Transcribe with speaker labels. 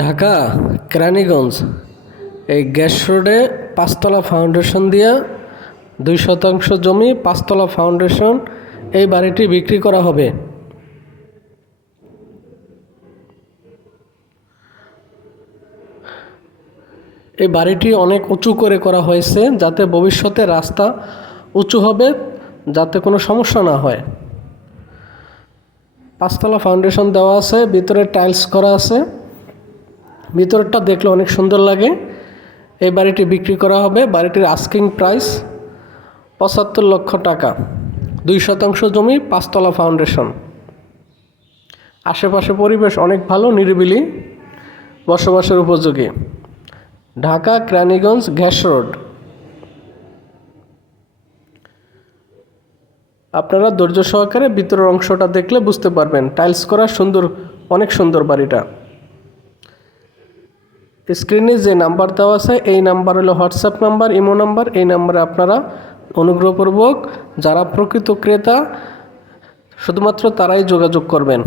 Speaker 1: ঢাকা, কেরানীগঞ্জ। এই গ্যাস রোডে পাঁচতলা ফাউন্ডেশন দিয়া দুই শতাংশ জমি, পাঁচতলা ফাউন্ডেশন এই বাড়িটি বিক্রি করা হবে। এই বাড়িটি অনেক উঁচু করে করা হয়েছে যাতে ভবিষ্যতে রাস্তা উঁচু হবে, যাতে কোনো সমস্যা না হয়। পাঁচতলা ফাউন্ডেশন দেওয়া আছে, ভিতরে টাইলস করা আছে। ভিতরটা দেখলে অনেক সুন্দর লাগে। এই বাড়িটি বিক্রি করা হবে। বাড়িটির আস্কিং প্রাইস পঁচাত্তর লক্ষ টাকা। দুই শতাংশ জমি, পাঁচতলা ফাউন্ডেশন আশেপাশে পরিবেশ অনেক ভালো, নিরিবিলি, বসবাসের উপযোগী। Dhaka, Keraniganj, gas road. আপনারা ধৈর্য সহকারে ভিতরের অংশটা দেখলে বুঝতে পারবেন। টাইলস করা সুন্দর, অনেক সুন্দর বাড়িটা। স্ক্রিনে যে নাম্বার দেওয়া আছে, এই নাম্বার হলো হোয়াটসঅ্যাপ নাম্বার, ইমো নাম্বার। এই নাম্বারে আপনারা অনুগ্রহপূর্বক যারা প্রকৃত ক্রেতা, শুধুমাত্র তারাই যোগাযোগ করবেন।